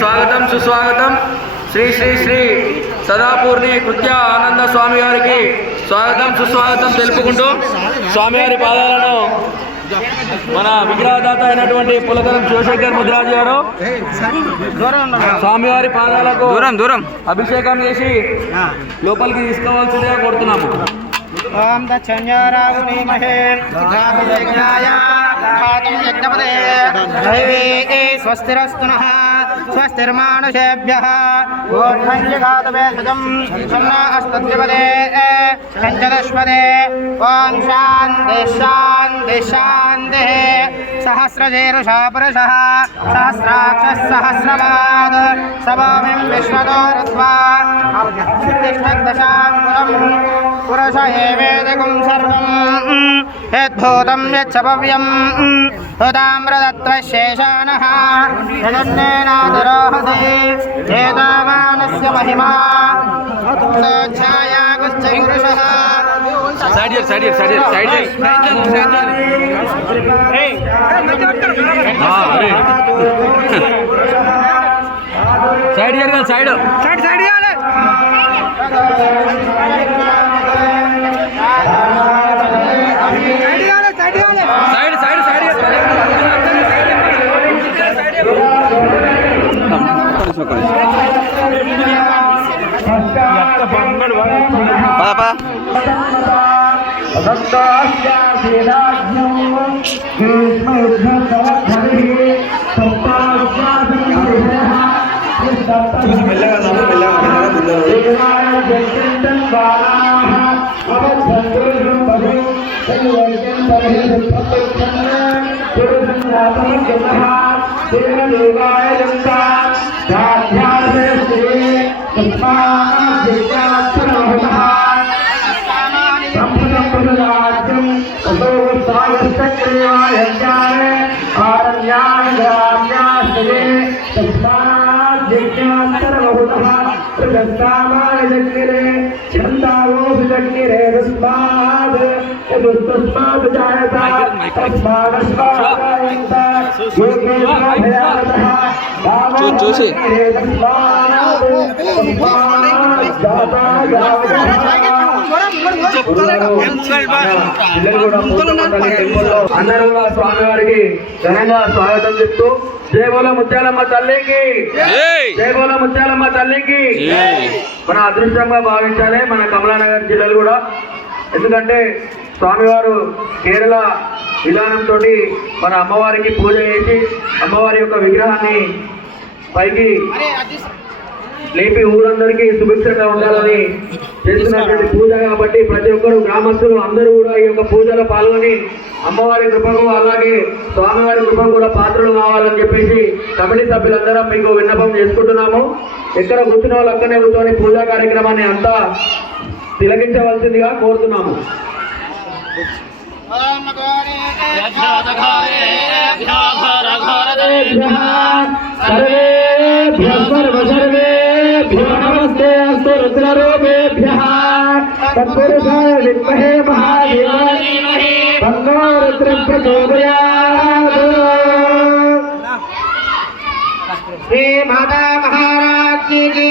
స్వాగతం సుస్వాగతం. శ్రీ శ్రీ శ్రీ సదాపూర్ణి కృత్య ఆనంద స్వామి వారికి స్వాగతం సుస్వాగతం తెలుపుకుంటూ స్వామివారి పాదాలను మన విగ్రహదాత అయినటువంటి పులకరం శివశంకర్ ముద్రాజు గారు స్వామివారి పాదాలకు దూరం అభిషేకం చేసి లోపలికి తీసుకోవాల్సిందిగా కోరుతున్నాము. ఓం దక్షిణ్యారాగుణీమహే స్వస్తిరస్తునః స్వస్తిర్మానుషేభ్యః ఓర్ధన్యఘాతవేషజం సమ్నాస్తద్విపదే పంచదశ్వదే ఓం శాంతి శాంతి శాంతిః సహస్రశీర్షా పురుషः సహస్రాక్షः సహస్రపాద్ సభామిం విశ్వతో రత్వా తిష్టదశాంగులం పురుష ఏవేదికం సర్వం యద్భూతం యచ్చభవ్యం హృదామృతత్వశేషానః జగన్నేనాదిరోహతి ఏతావానస్య మహిమా ఛాయాగుశ్చ పురుషः సైడ్ పాపా చూసి మెల్లగా చూసి అందరూ కూడా స్వామివారికి ఘనంగా స్వాగతం చెప్తూ జై బోలో ముత్యాలమ్మ తల్లికి, జై బోలో ముత్యాలమ్మ తల్లికి మన అదృష్టంగా భావించాలి మన కమలానగర్ జిల్లాలు కూడా. ఎందుకంటే స్వామివారు కేరళ విధానంతో మన అమ్మవారికి పూజ చేసి అమ్మవారి యొక్క విగ్రహాన్ని పైకి లేపి ఊరందరికీ సుభిక్షంగా ఉండాలని చేస్తున్నటువంటి పూజ కాబట్టి ప్రతి ఒక్కరు గ్రామస్తులు అందరూ కూడా ఈ యొక్క పూజలో పాల్గొని అమ్మవారి కృపకు అలాగే స్వామివారి కృపకు కూడా పాత్రలు కావాలని చెప్పేసి కమిటీ సభ్యులందరం మీకు విన్నపం చేసుకుంటున్నాము. ఎక్కడ కూర్చున్న వాళ్ళు అక్కడనే కూర్చొని పూజా కార్యక్రమాన్ని అంతా తిలకించవలసిందిగా కోరుతున్నాము. నమస్తే అస్తు రుద్రరూపేభ్యః తత్పురుషాయ విద్మహే మహాదేవాయ తన్నో రుద్రం ప్రచోదయాత్. శ్రీ మాతా మహారాజ్ఞి కీ